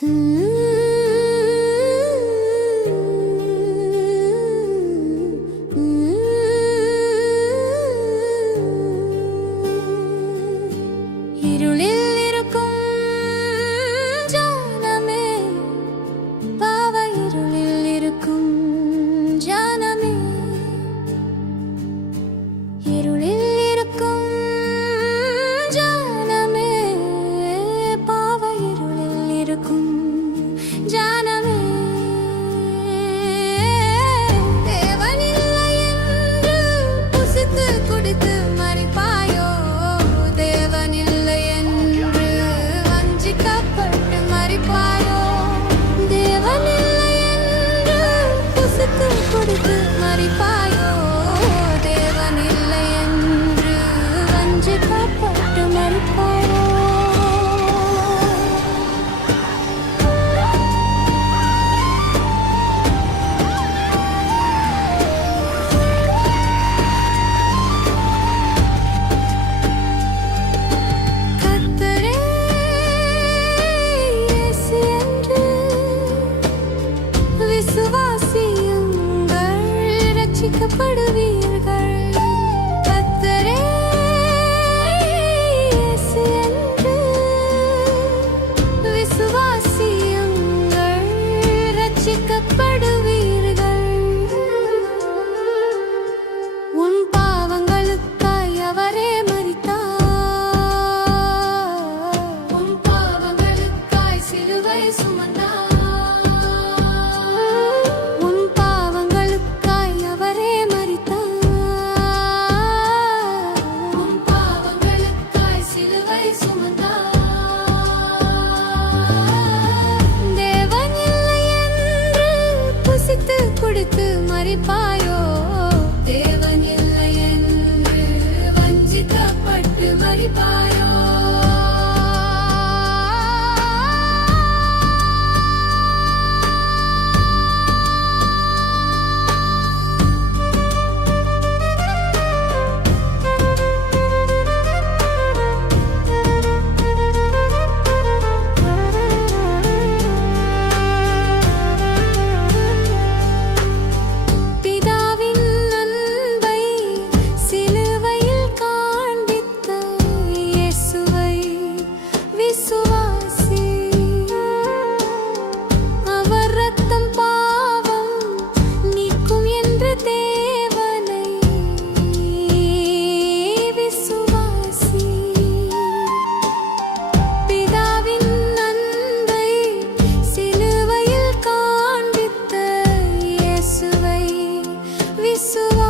Hmm. ரட்சிக்கப்படுவீர்கள் கத்தரே என்று விசுவாசியுங்கள் ரட்சிக்கப்படுவீர்கள். உன் பாவங்களுக்காய் அவரே மறித்தார் உன் பாவங்களுக்காய் சிலுவை சுமந்தார். கொடுத்து மறிப்பாயோ? தேவன் இல்லை என்று வஞ்சிக்கப்பட்டு மறிப்பாயோ すわ